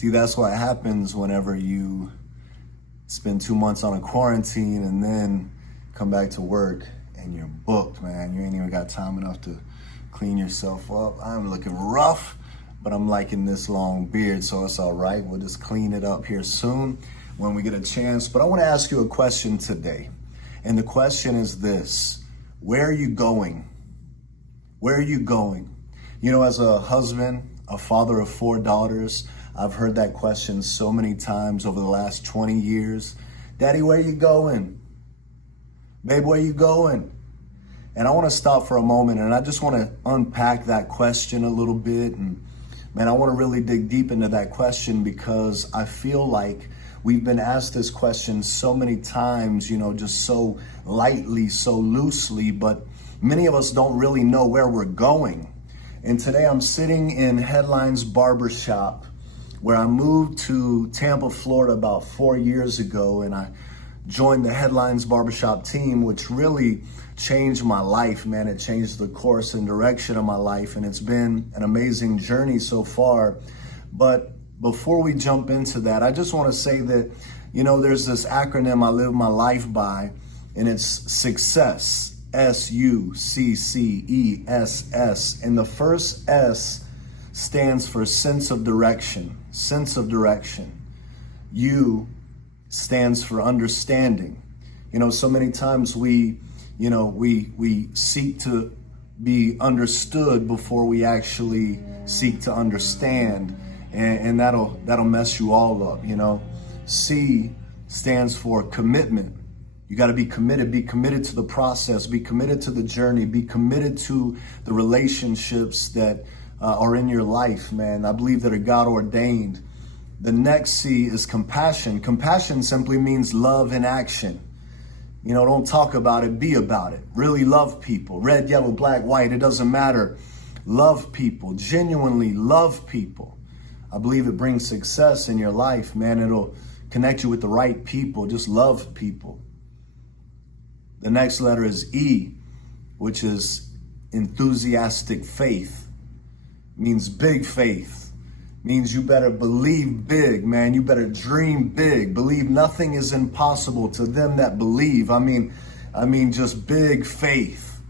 See, that's what happens whenever you spend 2 months on a quarantine and then come back to work and you're booked, man. You ain't even got time enough to clean yourself up. I'm looking rough, but I'm liking this long beard, so it's all right. We'll just clean it up here soon when we get a chance. But I want to ask you a question today. And the question is this: where are you going? Where are you going? You know, as a husband, a father of 4 daughters, I've heard that question so many times over the last 20 years. Daddy, where you going? Babe, where you going? And I want to stop for a moment and I just want to unpack that question a little bit. And man, I want to really dig deep into that question because I feel like we've been asked this question so many times, you know, just so lightly, so loosely, but many of us don't really know where we're going. And today I'm sitting in Headlines Barbershop, where I moved to Tampa, Florida about 4 years ago, and I joined the Headlines Barbershop team, which really changed my life, man. It changed the course and direction of my life, and it's been an amazing journey so far. But before we jump into that, I just want to say that, you know, there's this acronym I live my life by, and it's SUCCESS, SUCCESS. And the first S stands for sense of direction, sense of direction. U stands for understanding. You know, so many times we seek to be understood before we actually seek to understand. And that'll mess you all up, you know. C stands for commitment. You got to be committed to the process, be committed to the journey, be committed to the relationships that are in your life, man. I believe that are God ordained. The next C is compassion. Compassion simply means love in action. You know, don't talk about it, be about it. Really love people. Red, yellow, black, white, it doesn't matter. Love people, genuinely love people. I believe it brings success in your life, man. It'll connect you with the right people. Just love people. The next letter is E, which is enthusiastic faith. Means big faith. Means you better believe big, man. You better dream big. Believe nothing is impossible to them that believe. I mean just big faith.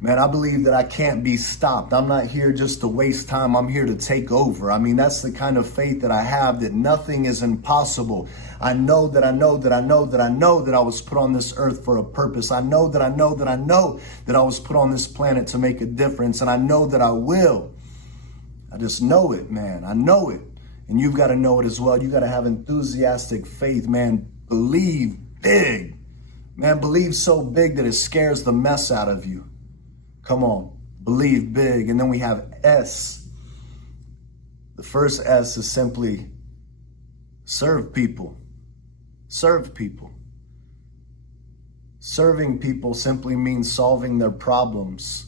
Man, I believe that I can't be stopped. I'm not here just to waste time. I'm here to take over. I mean, that's the kind of faith that I have, that nothing is impossible. I know that I was put on this earth for a purpose. I know that I was put on this planet to make a difference. And I know that I will. I just know it, man. I know it. And you've got to know it as well. You got to have enthusiastic faith, man. Believe big. Man, believe so big that it scares the mess out of you. Come on, believe big. And then we have S. The first S is simply serve people. Serve people. Serving people simply means solving their problems.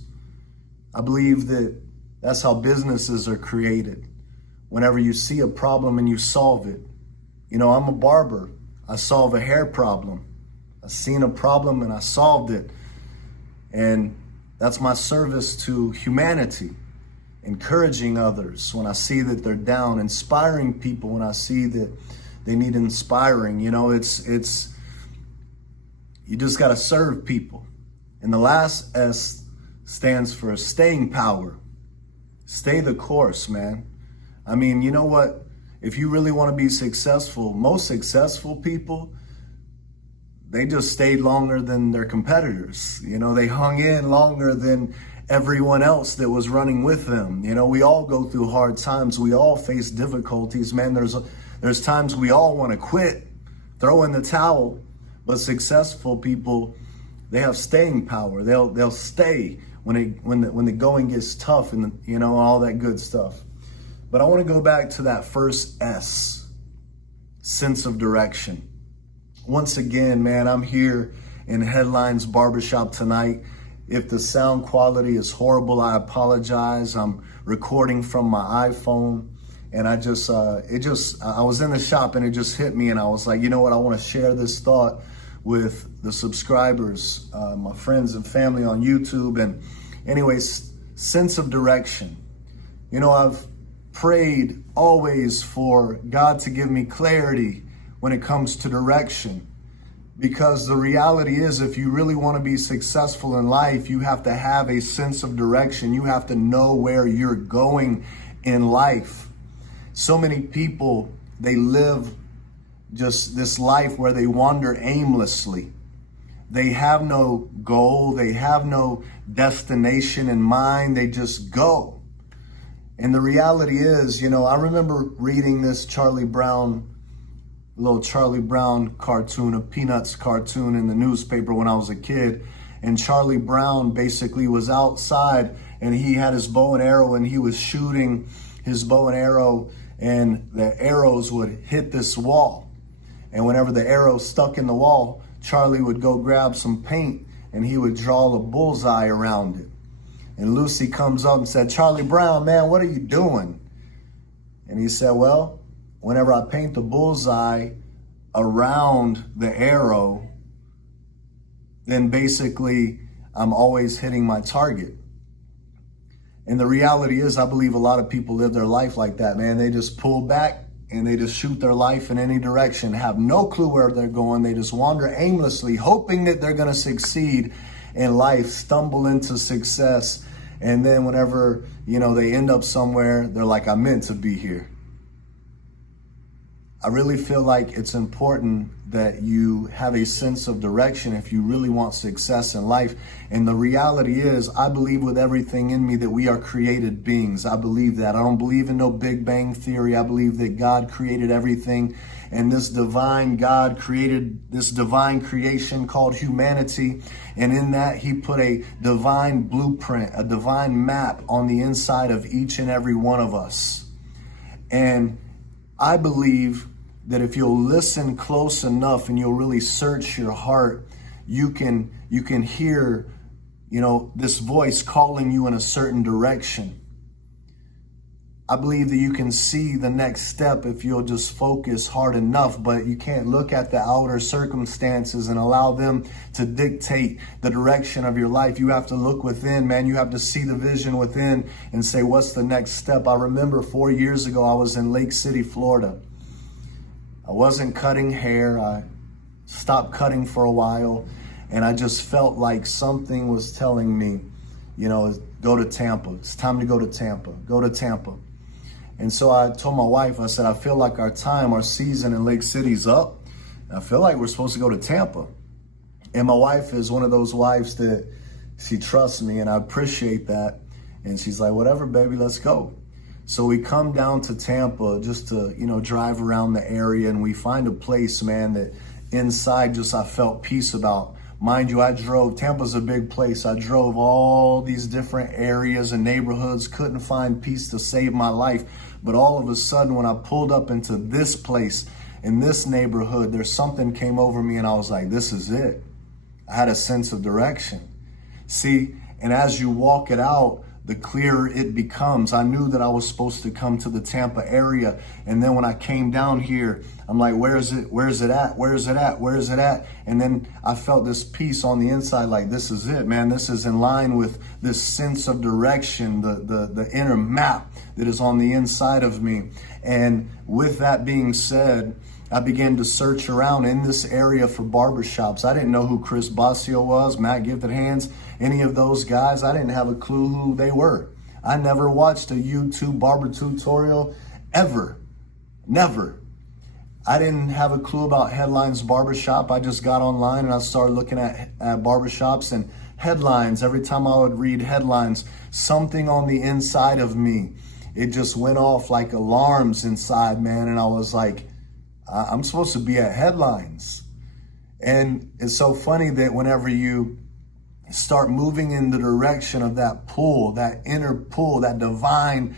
I believe that that's how businesses are created. Whenever you see a problem and you solve it. You know, I'm a barber. I solve a hair problem. I seen a problem and I solved it. And that's my service to humanity, encouraging others when I see that they're down, inspiring people when I see that they need inspiring. You know, it's you just got to serve people. And the last S stands for staying power. Stay the course, man. I mean, you know what? If you really want to be successful, most successful people, they just stayed longer than their competitors. You know, they hung in longer than everyone else that was running with them. You know, we all go through hard times. We all face difficulties, man. There's times we all want to quit, throw in the towel. But successful people, they have staying power. They'll stay when the going gets tough, and you know, all that good stuff. But I want to go back to that first S, sense of direction. Once again, man, I'm here in Headlines Barbershop tonight. If the sound quality is horrible, I apologize. I'm recording from my iPhone, and I was in the shop and it just hit me, and I was like, you know what? I want to share this thought with the subscribers, my friends and family on YouTube. And anyways, sense of direction. You know, I've prayed always for God to give me clarity when it comes to direction. Because the reality is, if you really want to be successful in life, you have to have a sense of direction. You have to know where you're going in life. So many people, they live just this life where they wander aimlessly. They have no goal. They have no destination in mind. They just go. And the reality is, I remember reading this little Charlie Brown cartoon, a Peanuts cartoon in the newspaper when I was a kid. And Charlie Brown basically was outside and he had his bow and arrow and he was shooting his bow and arrow, and the arrows would hit this wall. And whenever the arrow stuck in the wall, Charlie would go grab some paint and he would draw a bullseye around it. And Lucy comes up and said, "Charlie Brown, man, what are you doing?" And he said, "Well, whenever I paint the bullseye around the arrow, then basically I'm always hitting my target." And the reality is, I believe a lot of people live their life like that, man. They just pull back and they just shoot their life in any direction, have no clue where they're going. They just wander aimlessly, hoping that they're going to succeed in life, stumble into success. And then whenever, they end up somewhere, they're like, "I meant to be here." I really feel like it's important that you have a sense of direction if you really want success in life. And the reality is, I believe with everything in me that we are created beings. I believe that. I don't believe in no Big Bang Theory. I believe that God created everything, and this divine God created this divine creation called humanity. And in that, he put a divine blueprint, a divine map on the inside of each and every one of us. And I believe that if you'll listen close enough and you'll really search your heart, you can hear, this voice calling you in a certain direction. I believe that you can see the next step if you'll just focus hard enough, but you can't look at the outer circumstances and allow them to dictate the direction of your life. You have to look within, man. You have to see the vision within and say, what's the next step? I remember 4 years ago, I was in Lake City, Florida. I wasn't cutting hair. I stopped cutting for a while, and I just felt like something was telling me, go to Tampa. It's time to go to Tampa. Go to Tampa. And so I told my wife, I said, I feel like our season in Lake City's up. I feel like we're supposed to go to Tampa. And my wife is one of those wives that she trusts me, and I appreciate that. And she's like, whatever, baby, let's go. So we come down to Tampa just to, drive around the area, and we find a place, man, that inside just I felt peace about. Mind you, Tampa's a big place. I drove all these different areas and neighborhoods, couldn't find peace to save my life. But all of a sudden, when I pulled up into this place, in this neighborhood, there's something came over me and I was like, this is it. I had a sense of direction. See, and as you walk it out, the clearer it becomes. I knew that I was supposed to come to the Tampa area. And then when I came down here, I'm like, where is it? Where is it at? Where is it at? Where is it at? And then I felt this peace on the inside, like, this is it, man. This is in line with this sense of direction, the inner map that is on the inside of me. And with that being said, I began to search around in this area for barbershops. I didn't know who Chris Basio was, Matt Gifted Hands, any of those guys. I didn't have a clue who they were. I never watched a YouTube barber tutorial ever. Never. I didn't have a clue about Headlines Barbershop. I just got online and I started looking at barbershops and headlines. Every time I would read headlines, something on the inside of me, it just went off like alarms inside, man. And I was like, I'm supposed to be at Headlines. And it's so funny that whenever you start moving in the direction of that pull, that inner pull, that divine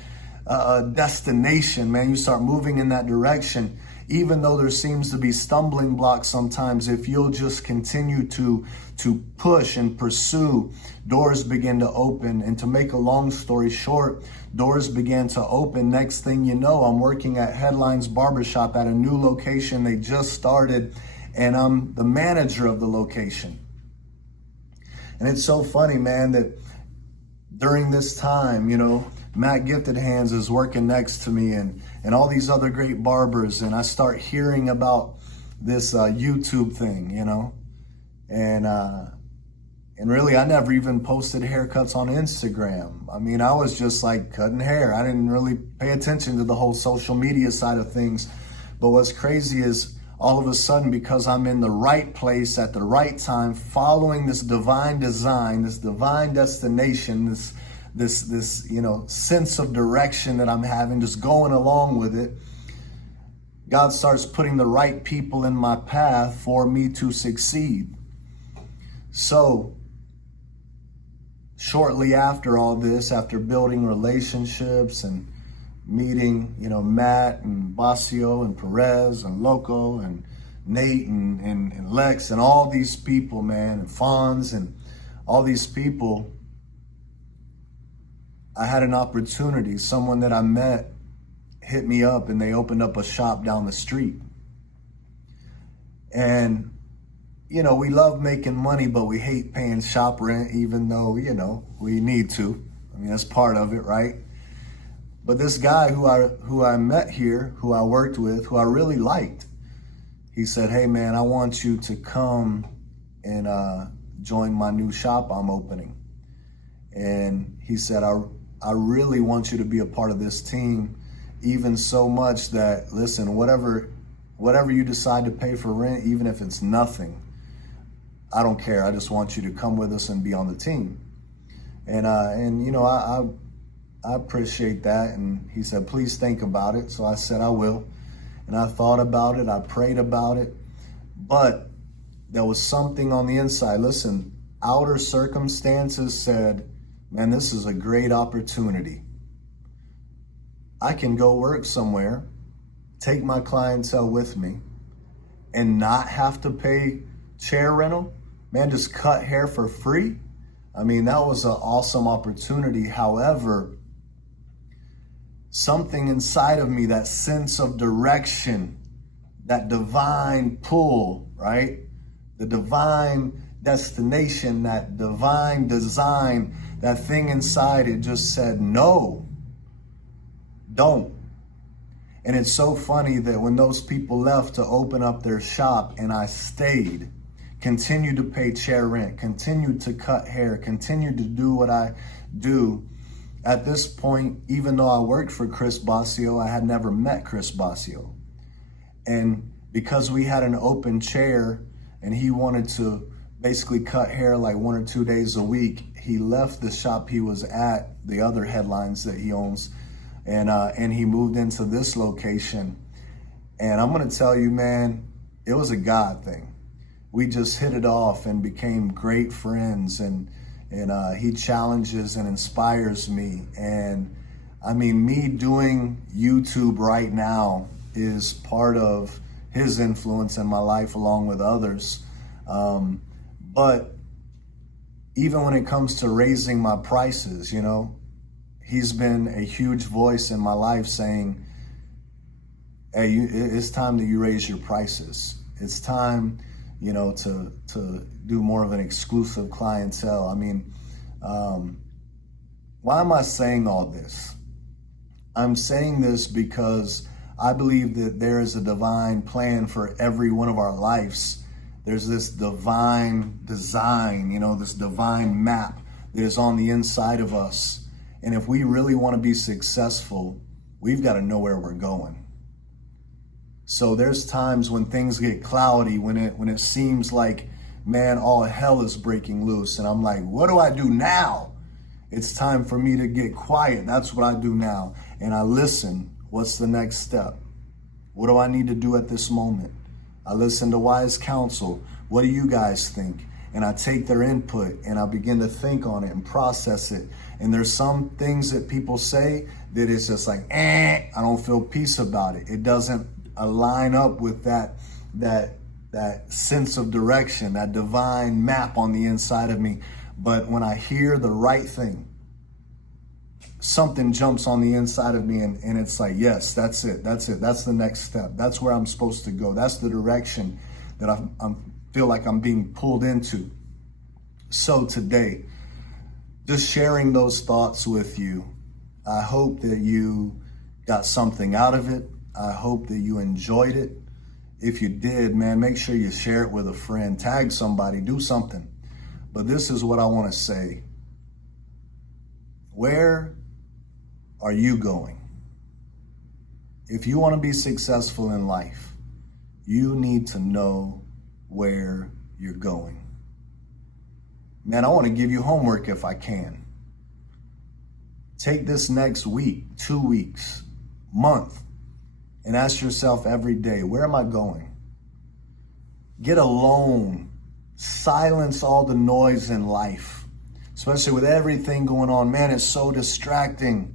destination, man, you start moving in that direction, even though there seems to be stumbling blocks sometimes, if you'll just continue to push and pursue, doors begin to open. And to make a long story short, doors began to open. Next thing you know, I'm working at Headlines Barbershop at a new location they just started, and I'm the manager of the location. And it's so funny, man, that during this time, Matt Gifted Hands is working next to me, and all these other great barbers. And I start hearing about this YouTube thing, you know, and really I never even posted haircuts on Instagram. I mean, I was just like cutting hair. I didn't really pay attention to the whole social media side of things. But what's crazy is all of a sudden, because I'm in the right place at the right time, following this divine design, this divine destination, this you know, sense of direction that I'm having, just going along with it, God starts putting the right people in my path for me to succeed. So shortly after all this, after building relationships and meeting, you know, Matt and Basio and Perez and Loco and Nate and Lex and all these people, man, and Fonz and all these people, I had an opportunity. Someone that I met hit me up and they opened up a shop down the street. And, you know, we love making money, but we hate paying shop rent, even though, you know, we need to. I mean, that's part of it, right? But this guy who I met here, who I worked with, who I really liked, he said, hey man, I want you to come and join my new shop I'm opening. And he said, I really want you to be a part of this team, even so much that, listen, whatever you decide to pay for rent, even if it's nothing, I don't care. I just want you to come with us and be on the team. And you know, I appreciate that. And he said, please think about it. So I said, I will. And I thought about it. I prayed about it. But there was something on the inside. Listen, outer circumstances said, man, this is a great opportunity. I can go work somewhere, take my clientele with me, and not have to pay chair rental. Man, just cut hair for free. I mean, that was an awesome opportunity. However, something inside of me, that sense of direction, that divine pull, right? The divine destination, that divine design, that thing inside it just said, no, don't. And it's so funny that when those people left to open up their shop and I stayed, continued to pay chair rent, continued to cut hair, continued to do what I do. At this point, even though I worked for Chris Basio, I had never met Chris Basio. And because we had an open chair and he wanted to basically cut hair like 1 or 2 days a week, he left the shop he was at, the other headlines that he owns, and he moved into this location. And I'm gonna tell you, man, it was a God thing. We just hit it off and became great friends, and he challenges and inspires me. And I mean, me doing YouTube right now is part of his influence in my life along with others. But even when it comes to raising my prices, you know, he's been a huge voice in my life saying, hey, it's time that you raise your prices. It's time, you know, to do more of an exclusive clientele. I mean, why am I saying all this? I'm saying this because I believe that there is a divine plan for every one of our lives. There's this divine design, you know, this divine map that is on the inside of us. And if we really want to be successful, we've got to know where we're going. So there's times when things get cloudy, when it seems like, man, all hell is breaking loose. And I'm like, what do I do now? It's time for me to get quiet. That's what I do now. And I listen. What's the next step? What do I need to do at this moment? I listen to wise counsel. What do you guys think? And I take their input and I begin to think on it and process it. And there's some things that people say that it's just like, I don't feel peace about it. It doesn't align up with that sense of direction, that divine map on the inside of me. But when I hear the right thing, something jumps on the inside of me and it's like, yes, that's it. That's the next step. That's where I'm supposed to go. That's the direction that I feel like I'm being pulled into. So today, just sharing those thoughts with you, I hope that you got something out of it. I hope that you enjoyed it. If you did, man, make sure you share it with a friend, tag somebody, do something. But this is what I want to say. Where are you going? If you want to be successful in life, you need to know where you're going. Man, I want to give you homework if I can. Take this next week, 2 weeks, month, and ask yourself every day, where am I going? Get alone. Silence all the noise in life, especially with everything going on. Man, it's so distracting.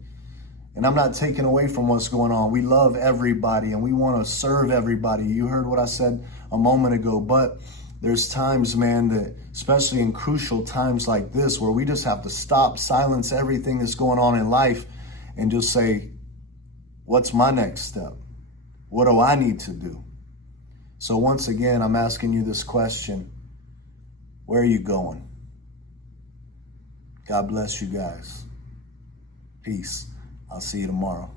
And I'm not taking away from what's going on. We love everybody and we want to serve everybody. You heard what I said a moment ago, but there's times, man, that especially in crucial times like this, where we just have to stop, silence everything that's going on in life and just say, what's my next step? What do I need to do? So once again, I'm asking you this question. Where are you going? God bless you guys. Peace. I'll see you tomorrow.